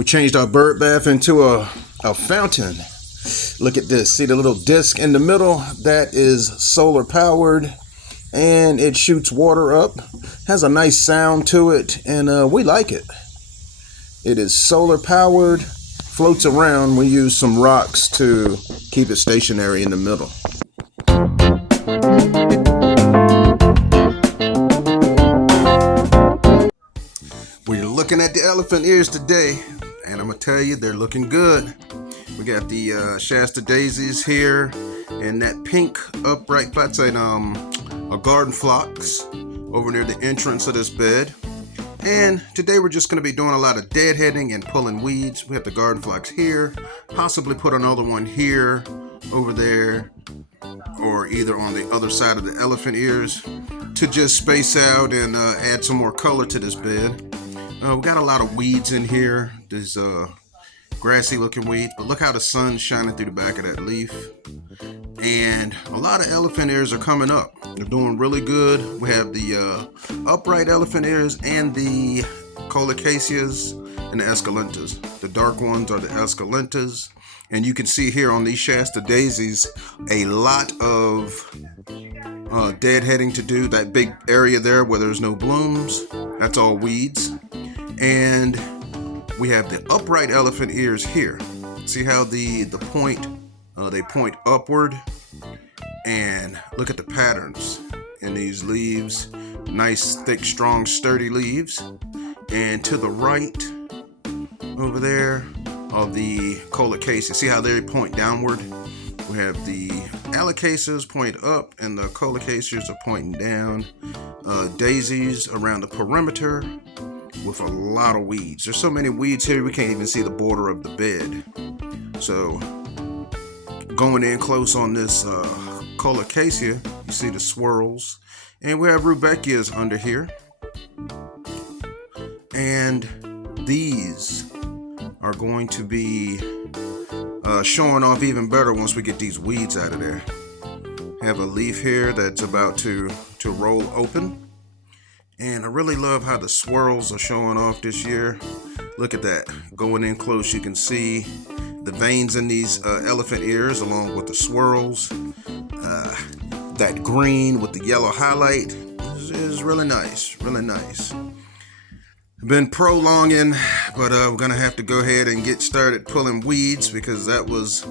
We changed our bird bath into a fountain. Look at this. See the little disc in the middle? That is solar powered, and it shoots water up. Has a nice sound to it, and we like it. It is solar powered, floats around. We use some rocks to keep it stationary in the middle. We're looking at the elephant ears today, and I'm gonna tell you, they're looking good. We got the Shasta daisies here, and that pink upright, that's a garden phlox over near the entrance of this bed. And today we're just going to be doing a lot of deadheading and pulling weeds. We have the garden phlox here, possibly put another one here, over there, or either on the other side of the elephant ears to just space out and add some more color to this bed. We got a lot of weeds in here. There's grassy looking weeds, but look how the sun's shining through the back of that leaf. And a lot of elephant ears are coming up. They're doing really good. We have the upright elephant ears and the colocaceas and the esculentas. The dark ones are the esculentas. And you can see here on these Shasta daisies, a lot of deadheading to do. That big area there where there's no blooms, that's all weeds. And we have the upright elephant ears here. See how the point, they point upward, and look at the patterns in these leaves. Nice, thick, strong, sturdy leaves. And to the right, over there, are the colocaceae. See how they point downward? We have the alocaceas point up, and the colocaceas are pointing down. Daisies around the perimeter, with a lot of weeds. There's so many weeds here we can't even see the border of the bed. So going in close on this colocaceae, you see the swirls, and we have rudbeckias under here, and these are going to be showing off even better once we get these weeds out of there. Have a leaf here that's about to roll open. And I really love how the swirls are showing off this year. Look at that. Going in close, you can see the veins in these elephant ears along with the swirls. That green with the yellow highlight is really nice, really nice. Been prolonging, but we're gonna have to go ahead and get started pulling weeds because that was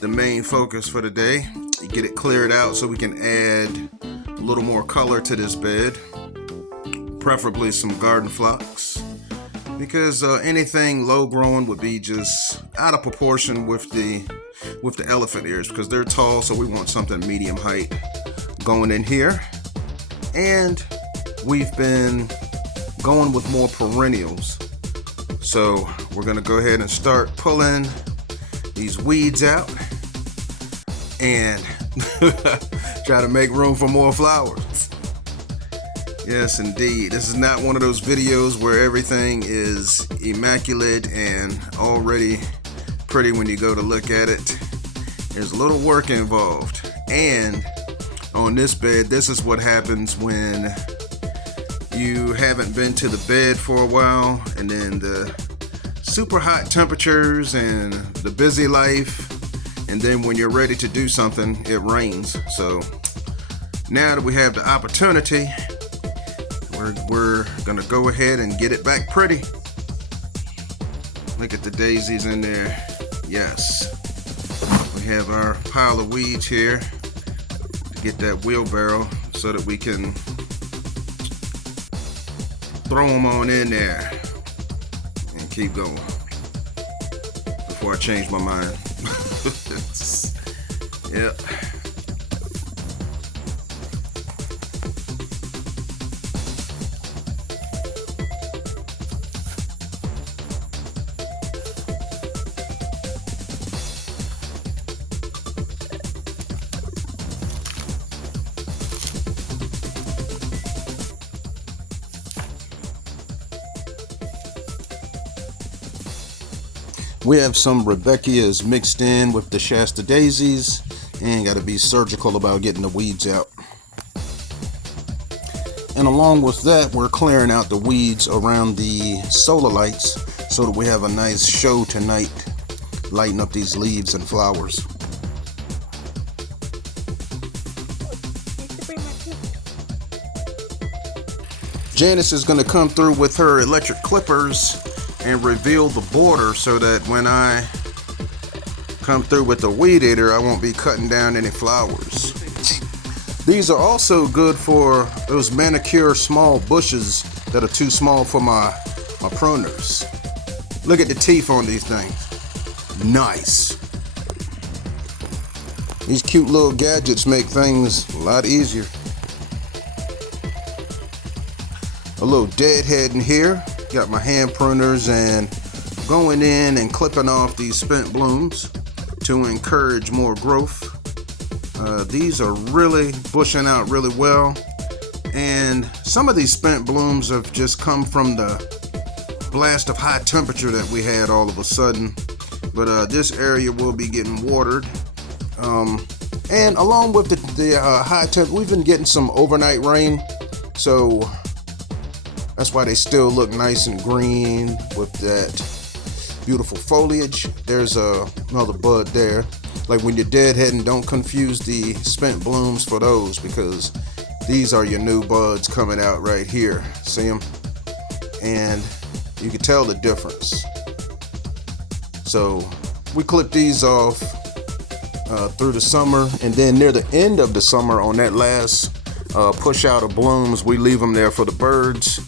the main focus for the day. Get it cleared out so we can add a little more color to this bed. Preferably some garden phlox, because anything low growing would be just out of proportion with the elephant ears, because they're tall, so we want something medium height going in here. And we've been going with more perennials, so we're gonna go ahead and start pulling these weeds out and try to make room for more flowers. Yes, indeed. This is not one of those videos where everything is immaculate and already pretty when you go to look at it. There's a little work involved. And on this bed, this is what happens when you haven't been to the bed for a while, and then the super hot temperatures and the busy life, and then when you're ready to do something, it rains. So now that we have the opportunity, we're gonna go ahead and get it back pretty. Look at the daisies in there. Yes. We have our pile of weeds here to get that wheelbarrow so that we can throw them on in there and keep going before I change my mind. Yep. We have some Rudbeckias mixed in with the Shasta daisies, and got to be surgical about getting the weeds out. And along with that, we're clearing out the weeds around the solar lights. so that we have a nice show tonight, lighting up these leaves and flowers. Janice is going to come through with her electric clippers and reveal the border so that when I come through with the weed eater, I won't be cutting down any flowers. These are also good for those manicure small bushes that are too small for my pruners. Look at the teeth on these things. Nice. These cute little gadgets make things a lot easier. A little deadhead in here. Got my hand pruners and going in and clipping off these spent blooms to encourage more growth. These are really bushing out really well, and some of these spent blooms have just come from the blast of high temperature that we had all of a sudden, but this area will be getting watered, and along with the high temp, we've been getting some overnight rain, so that's why they still look nice and green with that beautiful foliage. There's another bud there. Like when you're deadheading, don't confuse the spent blooms for those, because these are your new buds coming out right here. See them? And you can tell the difference. So we clip these off through the summer, and then near the end of the summer on that last push out of blooms, we leave them there for the birds.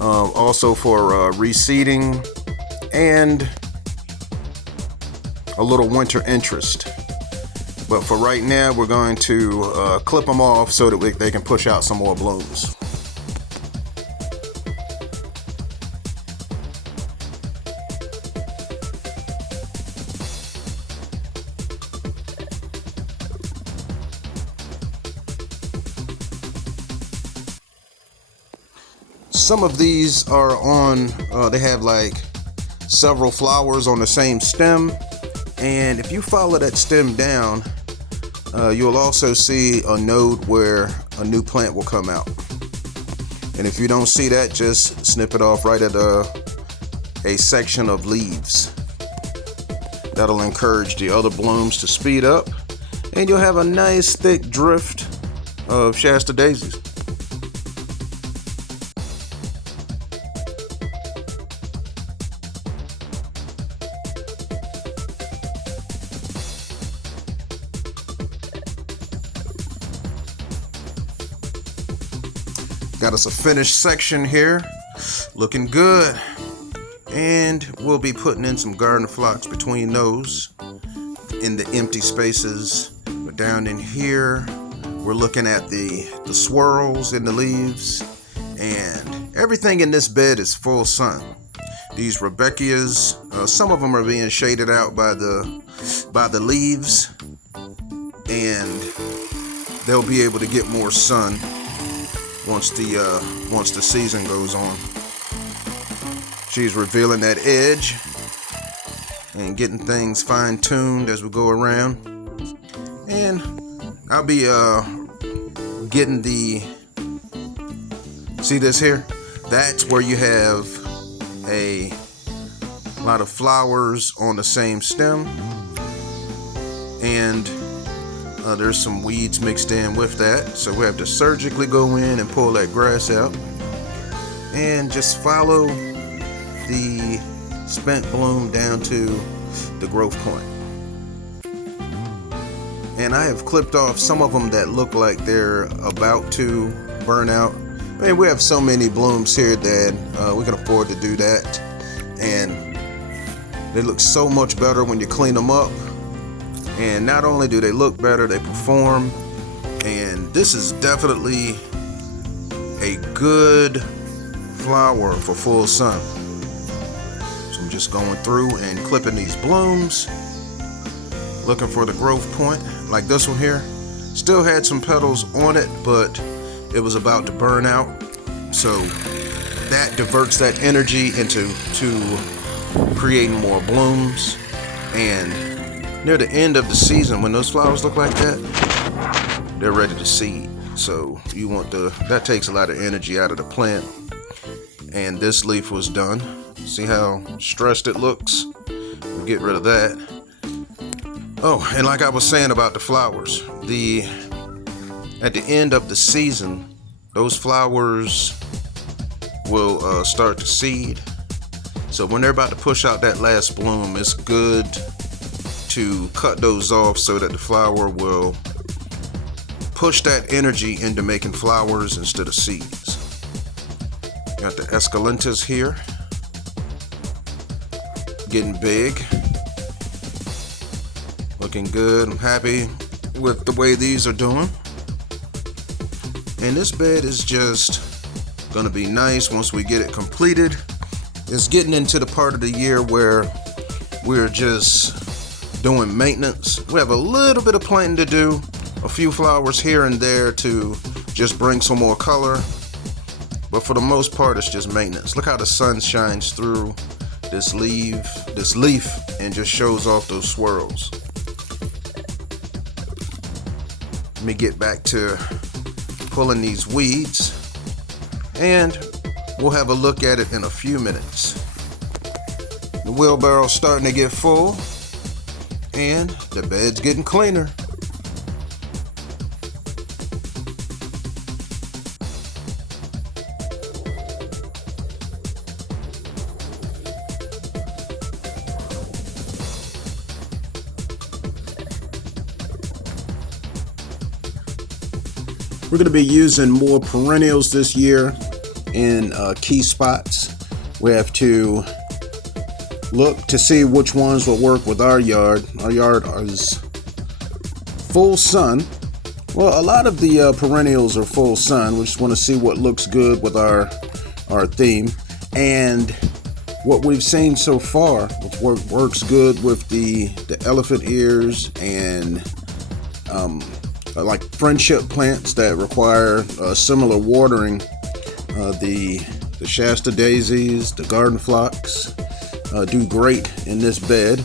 Also for reseeding and a little winter interest. But for right now, we're going to clip them off so that they can push out some more blooms. Some of these are on, they have like several flowers on the same stem, and if you follow that stem down, you'll also see a node where a new plant will come out. And if you don't see that, just snip it off right at a section of leaves. That'll encourage the other blooms to speed up, and you'll have a nice thick drift of Shasta daisies. Got us a finished section here, looking good. And we'll be putting in some garden phlox between those in the empty spaces. But down in here, we're looking at the swirls in the leaves, and everything in this bed is full sun. These Rudbeckias, some of them are being shaded out by the leaves, and they'll be able to get more sun once the season goes on. She's revealing that edge and getting things fine-tuned as we go around. And I'll be getting see this here? That's where you have a lot of flowers on the same stem, and there's some weeds mixed in with that, so we have to surgically go in and pull that grass out and just follow the spent bloom down to the growth point. And I have clipped off some of them that look like they're about to burn out. Man, we have so many blooms here that we can afford to do that, and they look so much better when you clean them up. And not only do they look better, they perform. And this is definitely a good flower for full sun. So I'm just going through and clipping these blooms, looking for the growth point. Like this one here, still had some petals on it, but it was about to burn out. So that diverts that energy into creating more blooms. And near the end of the season, when those flowers look like that, they're ready to seed. So that takes a lot of energy out of the plant. And this leaf was done. See how stressed it looks? We'll get rid of that. Oh, and like I was saying about the flowers, at the end of the season, those flowers will start to seed. So when they're about to push out that last bloom, it's good to cut those off so that the flower will push that energy into making flowers instead of seeds. Got the escalentas here, getting big, looking good. I'm happy with the way these are doing. And this bed is just gonna be nice once we get it completed. It's getting into the part of the year where we're just doing maintenance. We have a little bit of planting to do, a few flowers here and there to just bring some more color, but for the most part it's just maintenance. Look how the sun shines through this leaf and just shows off those swirls. Let me get back to pulling these weeds, and we'll have a look at it in a few minutes. The wheelbarrow's starting to get full, and the bed's getting cleaner. We're going to be using more perennials this year in key spots. We have to look to see which ones will work with our yard. Our yard is full sun. Well, a lot of the perennials are full sun. We just want to see what looks good with our theme. And what we've seen so far, which works good with the elephant ears and like friendship plants that require similar watering, the Shasta daisies, the garden phlox do great in this bed.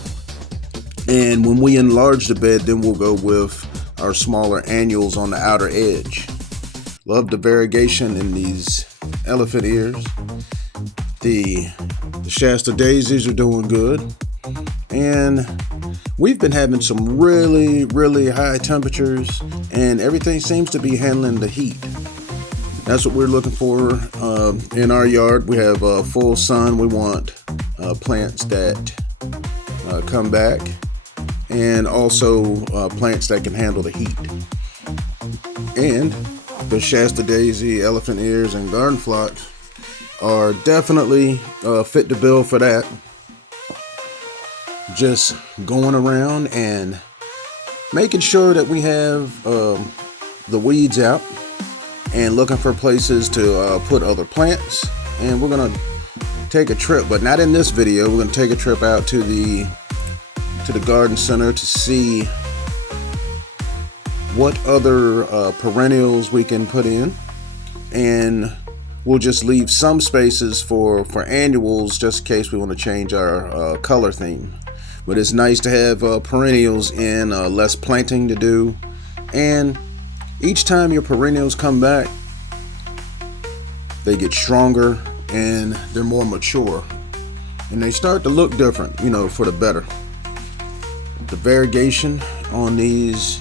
And when we enlarge the bed, then we'll go with our smaller annuals on the outer edge. Love the variegation in these elephant ears. The Shasta daisies are doing good. And we've been having some really, really high temperatures, and everything seems to be handling the heat. That's what we're looking for in our yard. We have full sun. We want plants that come back, and also plants that can handle the heat. And the Shasta daisy, elephant ears, and garden phlox are definitely fit the bill for that. Just going around and making sure that we have the weeds out and looking for places to put other plants. And we're gonna take a trip, but not in this video. We're gonna take a trip out to the garden center to see what other perennials we can put in, and we'll just leave some spaces for annuals just in case we want to change our color theme. But it's nice to have perennials in, less planting to do. And each time your perennials come back, they get stronger and they're more mature. And they start to look different, for the better. The variegation on these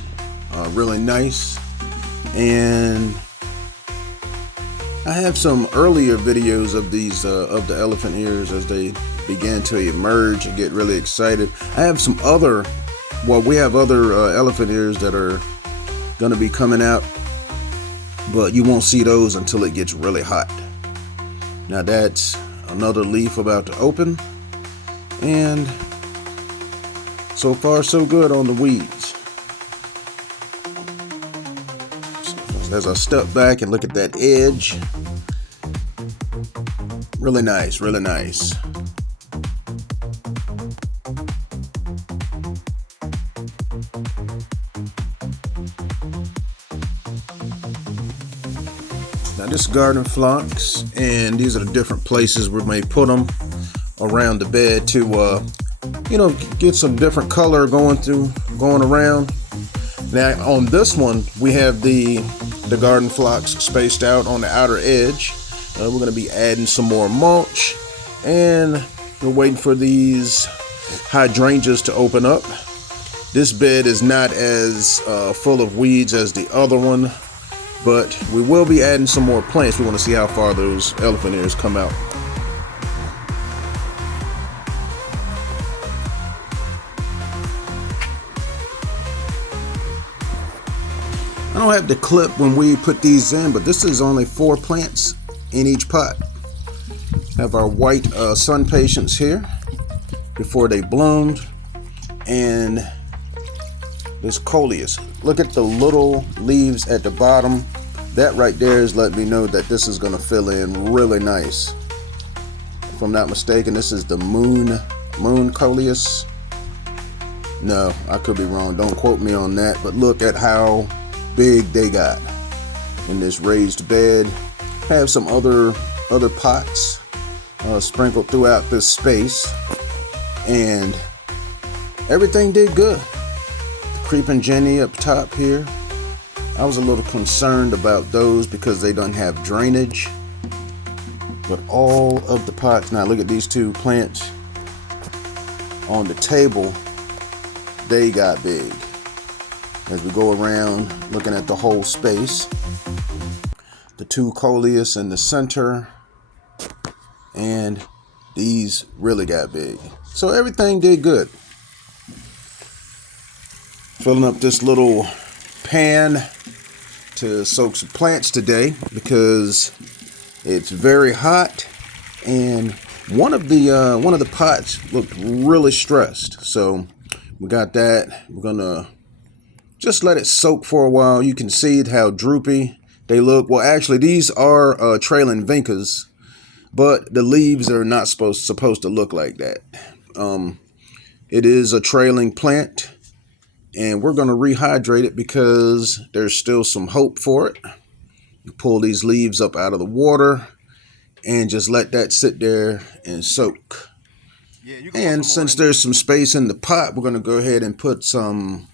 are really nice. And I have some earlier videos of these, of the elephant ears as they began to emerge and get really excited. I have some other, we have other elephant ears that are going to be coming out, but you won't see those until it gets really hot. Now that's another leaf about to open, and so far so good on the weeds. As I step back and look at that edge, really nice, really nice. Now this garden phlox, and these are the different places we may put them around the bed to, get some different color going around. Now on this one, we have the garden phlox spaced out on the outer edge. We're going to be adding some more mulch And we're waiting for these hydrangeas to open up. This bed is not as full of weeds as the other one, but we will be adding some more plants. We want to see how far those elephant ears come out. I don't have the clip when we put these in, but this is only 4 plants in each pot. Have our white sun patience here before they bloomed, and this coleus. Look at the little leaves at the bottom. That right there is letting me know that this is going to fill in really nice. If I'm not mistaken, this is the moon coleus. No, I could be wrong. Don't quote me on that. But look at how big they got in this raised bed. Have some other pots sprinkled throughout this space, and everything did good. The creeping Jenny up top here, I was a little concerned about those because they don't have drainage, but all of the pots, now look at these 2 plants on the table, they got big. As we go around looking at the whole space, the 2 coleus in the center, and these really got big. So everything did good. Filling up this little pan to soak some plants today because it's very hot, and one of the pots looked really stressed. So we got that. We're gonna just let it soak for a while. You can see how droopy they look. Well, actually, these are trailing vincas, but the leaves are not supposed to look like that. It is a trailing plant, and we're going to rehydrate it because there's still some hope for it. You pull these leaves up out of the water and just let that sit there and soak. And since there's some space in the pot, we're going to go ahead and put some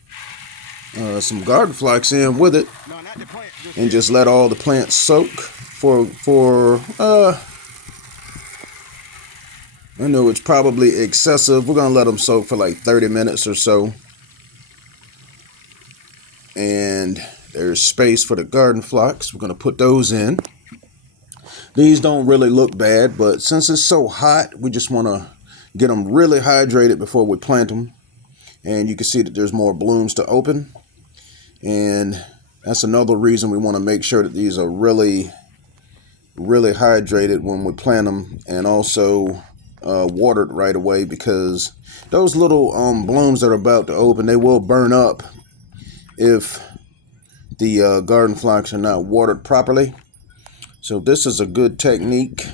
garden flax in with it, and just let all the plants soak for I know it's probably excessive. We're gonna let them soak for like 30 minutes or so. And there's space for the garden flax. We're gonna put those in. These don't really look bad, but since it's so hot, we just want to get them really hydrated before we plant them. And you can see that there's more blooms to open. And that's another reason we want to make sure that these are really hydrated when we plant them, and also watered right away, because those little blooms that are about to open, they will burn up if the garden flax are not watered properly. So this is a good technique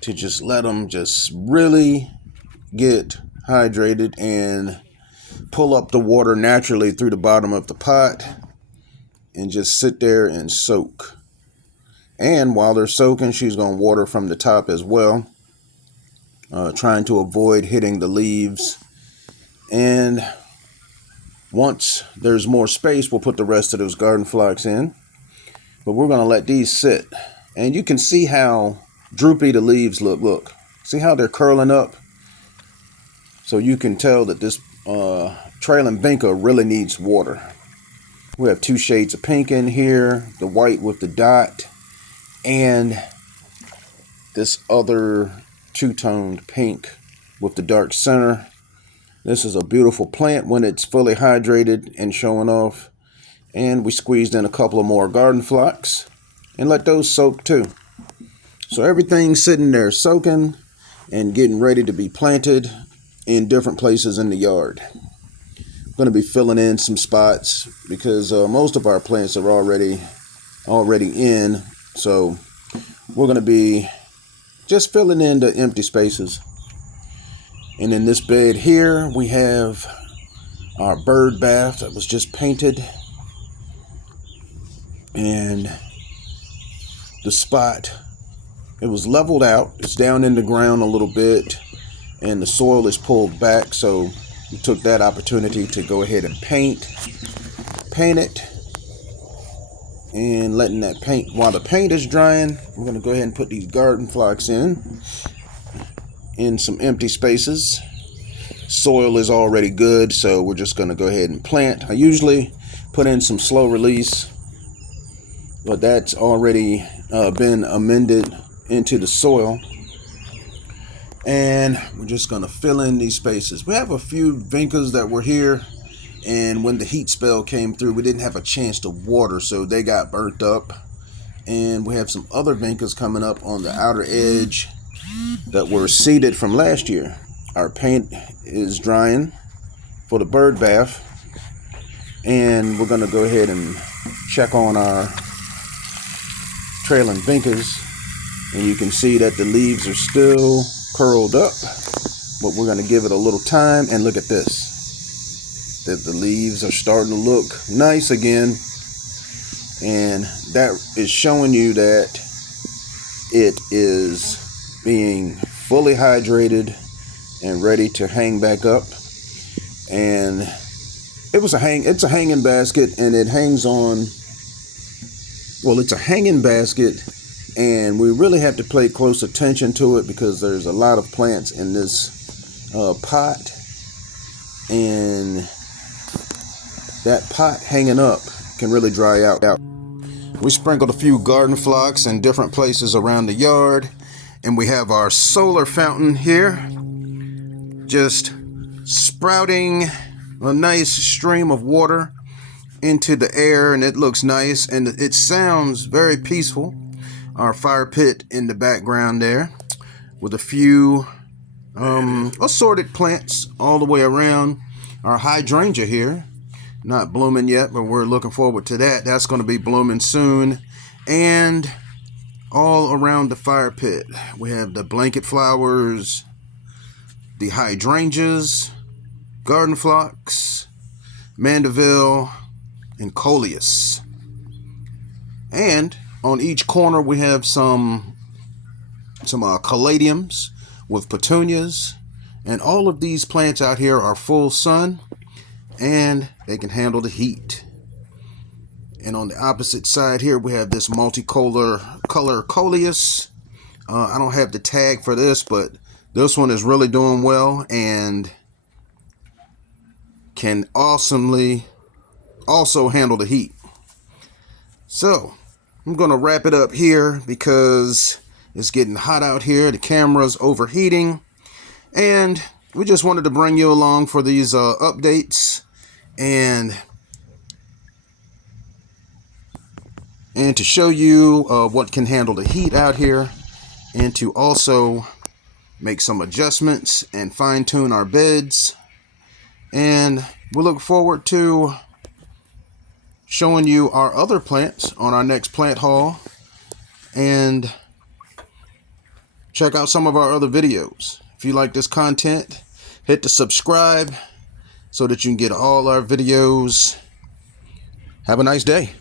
to just let them just really get hydrated and pull up the water naturally through the bottom of the pot and just sit there and soak. And while they're soaking, she's going to water from the top as well, trying to avoid hitting the leaves. And once there's more space, we'll put the rest of those garden flax in. But we're going to let these sit. And you can see how droopy the leaves look. Look, see how they're curling up? So you can tell that this trailing vinca really needs water. We have 2 shades of pink in here, the white with the dot, and this other 2-toned pink with the dark center. This is a beautiful plant when it's fully hydrated and showing off. And we squeezed in a couple of more garden flax and let those soak too. So everything's sitting there soaking and getting ready to be planted in different places in the yard. I'm going to be filling in some spots because most of our plants are already in. So we're going to be just filling in the empty spaces. And in this bed here, we have our bird bath that was just painted. And the spot, it was leveled out. It's down in the ground a little bit, and the soil is pulled back. So we took that opportunity to go ahead and paint it. And letting that paint, while the paint is drying, we're going to go ahead and put these garden flax in. in some empty spaces. Soil is already good, so we're just going to go ahead and plant. I usually put in some slow release, but that's already been amended into the soil. And we're just going to fill in these spaces. We have a few vincas that were here, and when the heat spell came through, we didn't have a chance to water, so they got burnt up. And we have some other vincas coming up on the outer edge that were seeded from last year. Our paint is drying for the bird bath, and we're going to go ahead and check on our trailing vincas, and you can see that the leaves are still curled up, but we're going to give it a little time. And look at this, that the leaves are starting to look nice again, and that is showing you that it is being fully hydrated and ready to hang back up. And it's a hanging basket, and it hangs on, well, it's a hanging basket, and we really have to pay close attention to it because there's a lot of plants in this pot, and that pot hanging up can really dry out. We sprinkled a few garden flocks in different places around the yard, and we have our solar fountain here, just sprouting a nice stream of water into the air, and it looks nice and it sounds very peaceful. Our fire pit in the background there with a few assorted plants all the way around. Our hydrangea here, not blooming yet, but we're looking forward to that. That's going to be blooming soon. And all around the fire pit, we have the blanket flowers, the hydrangeas, garden phlox, mandeville, and coleus. And on each corner we have some caladiums with petunias, and all of these plants out here are full sun and they can handle the heat. And on the opposite side here we have this multicolor coleus. I don't have the tag for this, but this one is really doing well and can awesomely also handle the heat. So I'm going to wrap it up here because it's getting hot out here. The camera's overheating, and we just wanted to bring you along for these updates and to show you what can handle the heat out here, and to also make some adjustments and fine-tune our beds. And we look forward to showing you our other plants on our next plant haul, and check out some of our other videos. If you like this content, hit the subscribe so that you can get all our videos. Have a nice day.